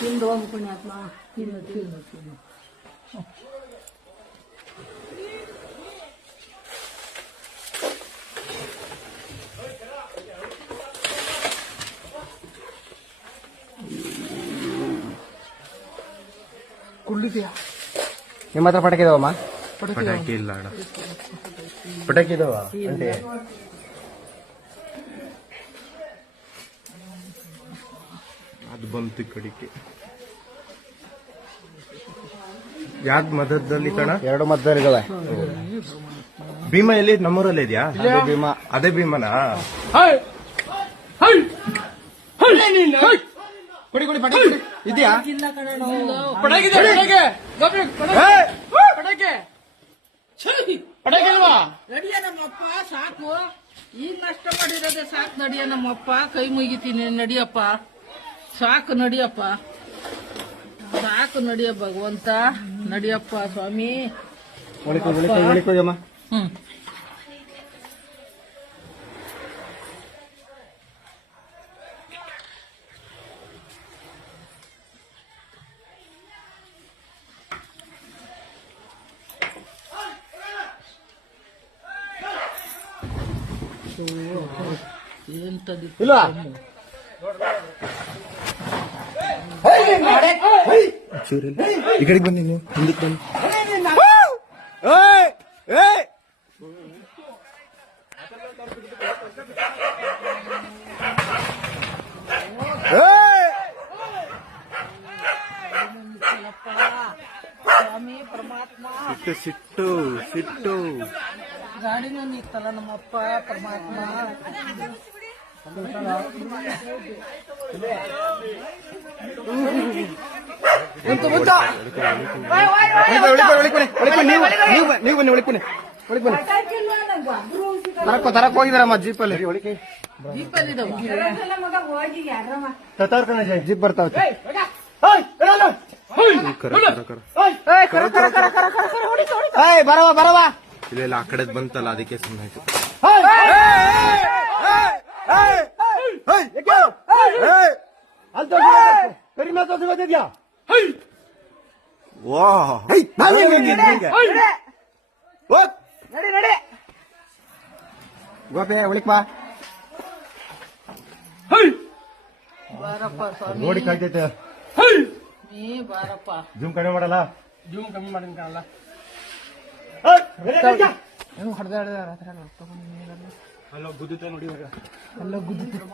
ತಿಂದು ಹೋಗು ಪುಣ್ಯಾತ್ಮ, ತಿನ್ನು ತಿನ್ನು ತಿನ್ನು. ಕುಳ್ಳಿದ್ಯಾ? ನಿಮ್ಮ ಹತ್ರ ಪಟಾಕಿ ಇದಾವಮ್ಮ? ಪಟಾಕಿ ಇಲ್ಲ ಅಣ್ಣ. ಪಟಾಕಿ ಇದಾವ ಅಂತೆ. ಅದು ಬಂತು ಕಡಿಕೆ. ಯಾವ್ದು ಮಧ್ಯದಲ್ಲಿ ಕಣ? 2 ಮಧ್ಯದಲ್ಲಿ ಇದಾವೆ. ಭೀಮಾ ಎಲ್ಲಿ? ನಮ್ಮೂರಲ್ಲೇ ಇದೆಯಾ? ಅದೇ ಭೀಮಾ. ಅದೇ ಭೀಮನಾ? ಕೊಡಿ ಕೊಡಿ ಪಟಾಕಿ ಇದೆಯಾ? ಪಟಾಕಿ ಇಲ್ವಾ? ನಡಿಯ ನಮ್ಮಪ್ಪ, ಸಾಕು. ಈಗ ನಷ್ಟ ಮಾಡಿರೋದೇ ಸಾಕು. ನಡಿಯ ನಮ್ಮಪ್ಪ, ಕೈ ಮುಗಿತೀನಿ. ನಡಿಯಪ್ಪ, ಸಾಕು. ನಡಿಯಪ್ಪ, ಸಾಕು. ನಡಿಯ ಭಗವಂತ, ನಡಿಯಪ್ಪ ಸ್ವಾಮಿ. ಒಳಿಕೋಗಮ್ಮ. ಎಂತದಿತ್ತು? ಇಲ್ಲ ಈ ಕಡೆಗೆ ಬನ್ನಿ, ನೀವು ಹಿಂದಕ್ಕೆ ಬನ್ನಿ. ಸ್ವಾಮಿ ಪರಮಾತ್ಮ, ಸಿಟ್ಟು ಸಿಟ್ಟು. ಗಾಡಿನೂ ನಿತ್ತಲ್ಲ ನಮ್ಮಪ್ಪ ಪರಮಾತ್ಮ. ನೀವು ಬನ್ನಿ, ಒಳಗೆ ಬನ್ನಿ. ತರಕ್ ಹೋಗಿದಾರಮ್ಮ ಜೀಪಲ್ಲಿ. ದೀಪಲ್ಲಿದ್ದಾವೆ. ಜೀಪ್ ಬರ್ತಾವ. ಬರವ ಬರವ. ಇಲ್ಲ ಆ ಕಡೆ ಬಂತಲ್ಲ, ಅದಕ್ಕೆ ಸುಮ್ಮನೆ ಆಯ್ತು. ಕಡಿಮೆ ತೋರಿಸಿದ್ಯಾ? ಗೋಪೆ ಉಳಿಕ್ ಬಾ. ಬಾರಪ್ಪ ಸ್ವಾಮಿ, ನೋಡಿ ಕಾಯ್ತೈತೆ. ನೀ ಬಾರಪ್ಪ. ಜೂಮ್ ಕಡಿಮೆ ಮಾಡಲ್ಲ. ಜೂಮ್ ಕಮ್ಮಿ ಮಾಡಿಲ್ಲ. ಅಲ್ಲ ಗುದ್ದುತ್ತೆ ನೋಡಿ. ಅಲ್ಲ ಗುದ್ದಿತ್ತು.